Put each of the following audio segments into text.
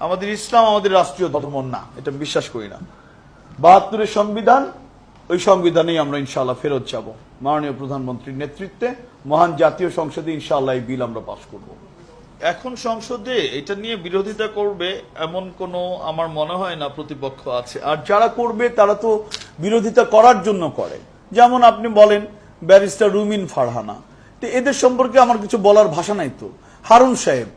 আমাদের ইসলাম আমাদের রাষ্ট্রীয় ধর্ম না, এটা বিশ্বাস করি না। ৭২-এর সংবিধান, ওই সংবিধানেই আমরা ইনশাআল্লাহ ফেরত যাব। মাননীয় প্রধানমন্ত্রীর নেতৃত্বে মহান জাতীয় সংসদে ইনশাআল্লাহ এই বিল আমরা পাস করব। এখন সংসদে এটা নিয়ে বিরোধিতা করবে এমন কোনো আমার মনে হয় না প্রতিপক্ষ আছে। আর যারা করবে তারা তো বিরোধিতা করার জন্য করে। যেমন আপনি বলেন ব্যারিস্টার রুমিন ফারহানা, তো এদের সম্পর্কে আমার কিছু বলার ভাষা নাই। তো হারুন সাহেব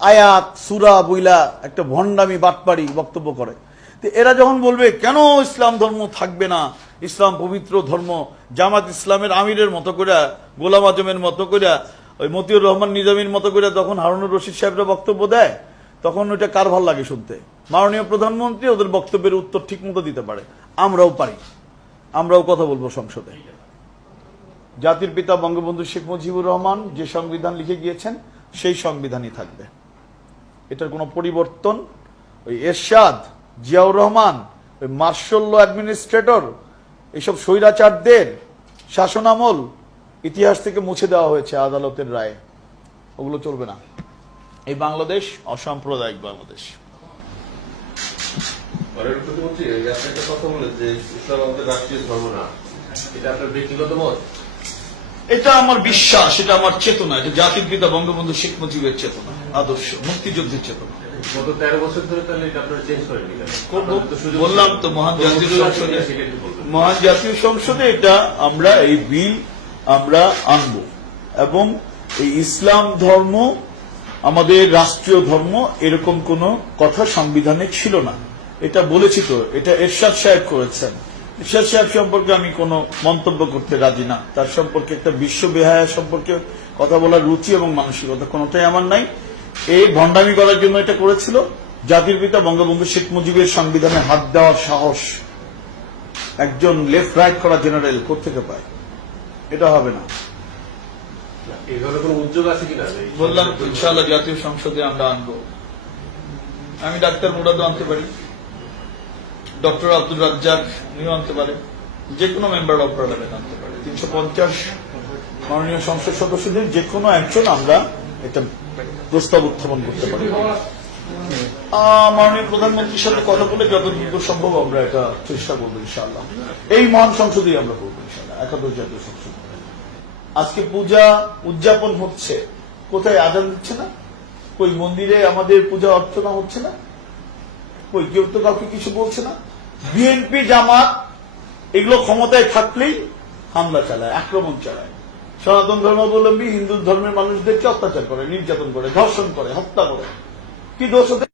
আয়াত সূরা বইলা একটা ভণ্ডামি বাটপাড়ি বক্তব্য করে। তো এরা যখন বলবে কেন ইসলাম ধর্ম থাকবে না, ইসলাম পবিত্র ধর্ম, জামাত ইসলামের আমিরের মতো করে, গোলাম আজমের মতো করে, ওই মতিউর রহমান নিজামীর মতো করে তখন হারুনুর রশিদ সাহেবরা বক্তব্য দেয়, তখন ওইটা কার ভাল লাগে শুনতে? মাননীয় প্রধানমন্ত্রী ওদের বক্তব্যের উত্তর ঠিক মতো দিতে পারে, আমরাও পারি, আমরাও কথা বলবো সংসদে। জাতির পিতা বঙ্গবন্ধু শেখ মুজিবুর রহমান যে সংবিধান লিখে গিয়েছেন সেই সংবিধানই থাকবে, এটার কোনো পরিবর্তন ওই এরশাদ, জিয়াউর রহমান, ওই মার্শাল ল অ্যাডমিনিস্ট্রেটর, এইসব স্বৈরাচারদের শাসনামল ইতিহাস থেকে মুছে দেওয়া হয়েছে আদালতের রায়ে, ওগুলো চলবে না। এই বাংলাদেশ অসাম্প্রদায়িক বাংলাদেশ। এটা আমার বিশ্বাস, এটা আমার চেতনা, এটা জাতির পিতা বঙ্গবন্ধু শেখ মুজিবের চেতনা, আদর্শ, মুক্তিযুদ্ধের চেতনা। গত 13 বছর ধরে তাহলে এটা আপনারা চেঞ্জ করেননি কেন? বললাম তো মহান জাতীয় সংসদে এটা আমরা এই বিল আমরা আনব, এবং এই ইসলাম ধর্ম আমাদের রাষ্ট্রীয় ধর্ম এরকম কোন কথা সংবিধানে ছিল না। এটা বলেছি তো, এটা এরশাদ সাহেব করেছেন। এরশাদ সাহেব সম্পর্কে আমি কোনো মন্তব্য করতে রাজি না, তার সম্পর্কে একটা বিশ্ব বেহায়া সম্পর্কে কথা বলার রুচি এবং মানসিকতা কোনোটাই আমার নাই। এই ভণ্ডামি করার জন্য এটা করেছিল। জাতির পিতা বঙ্গবন্ধু শেখ মুজিবের সংবিধানে হাত দেওয়ার সাহস একজন লেফট রাইট করা জেনারেল কোত্থেকে পায়? এটা হবে না। এই ধরনের কোনো উদ্যোগ আছে কিনা? বললাম ইনশাআল্লাহ জাতীয় সংসদে আমরা আনবো। আমি ডাক্তার মুরাদও আনতে পারি, ডক্টর আব্দুল রাজ্জাক উনিও আনতে পারে, যে কোনো মেম্বার অব পার্লামেন্ট আনতে পারে। 350 মাননীয় সংসদ সদস্যদের যে কোনো একজন আমরা এটা প্রস্তাব উত্থাপন করতে পারি। মাননীয় প্রধানমন্ত্রীর সাথে কথা বলে যতটুকু সম্ভব আমরা এটা চেষ্টা করবো ইনশাআল্লাহ। এই মহান সংসদেই আমরা করবো ইনশাআল্লাহ, 71 জাতীয় সংসদ। আজকে পূজা উদযাপন হচ্ছে, কোথায় আজান দিচ্ছে না? কই মন্দিরে আমাদের পূজা অর্চনা হচ্ছে না? কই কেউ তো কাউকে কিছু বলছে না। বিএনপি জামাত এগুলো ক্ষমতায় থাকলেই হামলা চালায়, আক্রমণ চালায়, সনাতন ধর্মাবলম্বী হিন্দু ধর্মের মানুষদেরকে অত্যাচার করে, নির্যাতন করে, ধর্ষণ করে, হত্যা করে। কি দোষ?